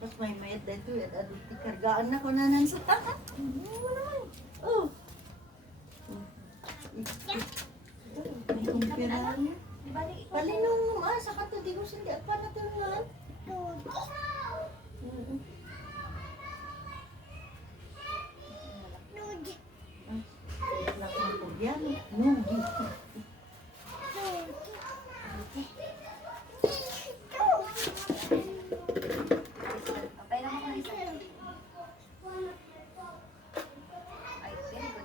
Tapos may mayat dito, kargaan na ko na ng suta. Oh. May kumpira niya. Palinong sa kato, di ko sindi. Apa na ito nga? Okay lang ako isa. Ay, very good.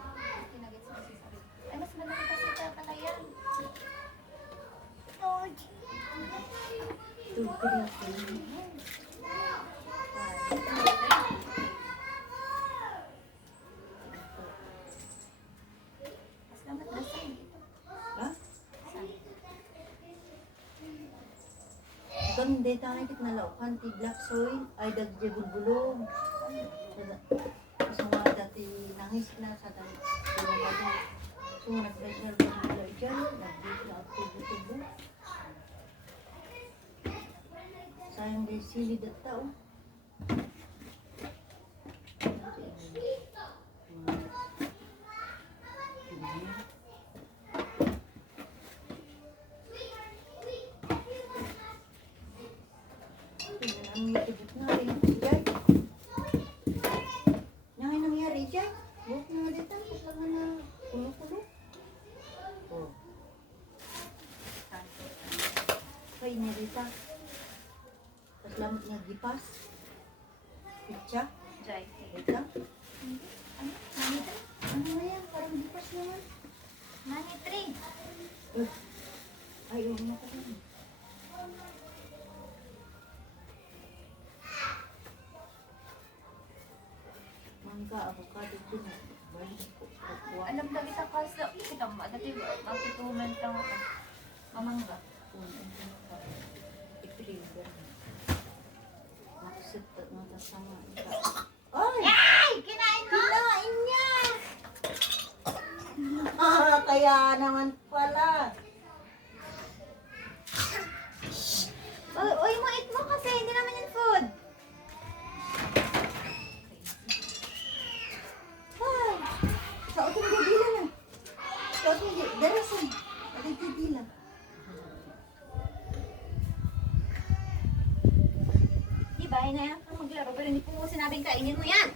Kinagets mo si Sabi. Ay, mas malaki kasi ito pala yan. Mas lamat na sa ito. Ha? Ganda tayo kit nalaukan ti black soil ay dagje bulbulong. Sa mga dati nangis na sa dati. So nag-pressure ko nila dyan, nag-date na ako tubo-tubo. Sayang din silid at tao. Ang matibot na rin. Jay. Nangay nangyari, Jay. Buhok na dito. Lang na kulo-kulo. Oh. Kaya niya dito. Tapos lamot niya gipas. Pitsa. Jai. Dito. Ano? Nani Ano na yan? Parang gipas naman. 3. Ay, huwag na ka rin. Mangga, avocado din. Balik ko. Alam na kita kasi kita mo. Dati magtutuman lang ako. Mamangga. I-trigger. Maksit at matasama. Ay! Ay! Kinain mo? Kinain niya! Kaya naman pala. Uy, mo eat mo kasi hindi naman yung food. Ay! Sa ating gagila na. Sa ating darasan. Ating gagila. Di ba? Inaya ka maglaro pero hindi ko sinabing kainin mo yan.